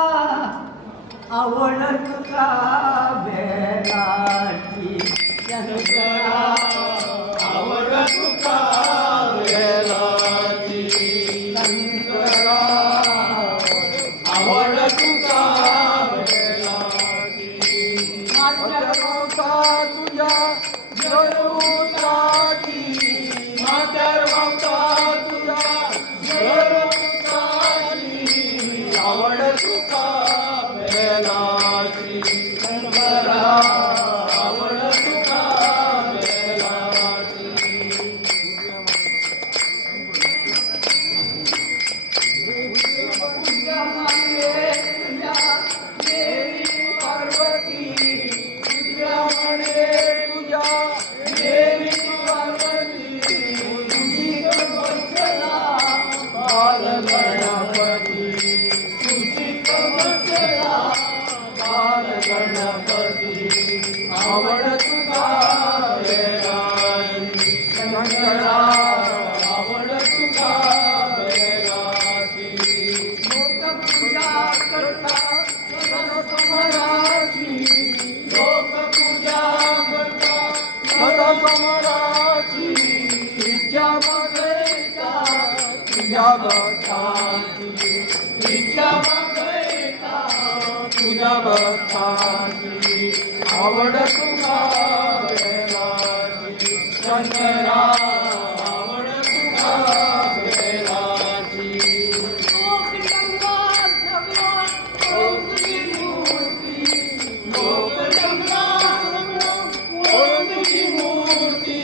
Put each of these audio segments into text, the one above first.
आवड तुका बेलाची शंकरा, आवड तुका बेलाची शंकरा, आवड तुका बेलाची मातरवता तुझ्या जरूताची, मातरवता तुझ्या जरूताची, आवड तुका बेलाची शंकरा, आवड तुका बेलाची तुझ्या मागे तुझ्या देवी पार्वती, तुझ्या म्हणे तुझ्या देवी पार्वती, तुझी बसला बाल गणपती, तुझी बसला बाल गणपती, आवड तुका बेलाची शंकरा, आवड तुका बेलाची लोक पूजा करता समराची, लोक पूजा करता समराची, इच्छा बघायचा तुझ्या भक्ताची, इच्छा बघायचा तुझ्या भक्ताची, आवड तुका बेलाची शंकरा, आवड तुका बेलाची लोक गंगा सगळा तुझी मूर्ती, लोक जंगला ओळख तुझी मूर्ती,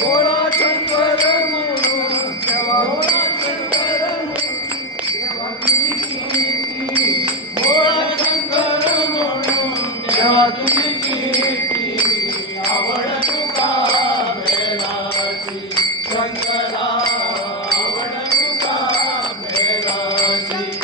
भोळा शंकर म्हणून देवा, भोळा शंकर म्हणून देवा तुझी कीर्ती, भोळा शंकर म्हणून देवा तुझी कीर्ती, आवड तुका बेलाची शंकरा, आवड तुका बेलाची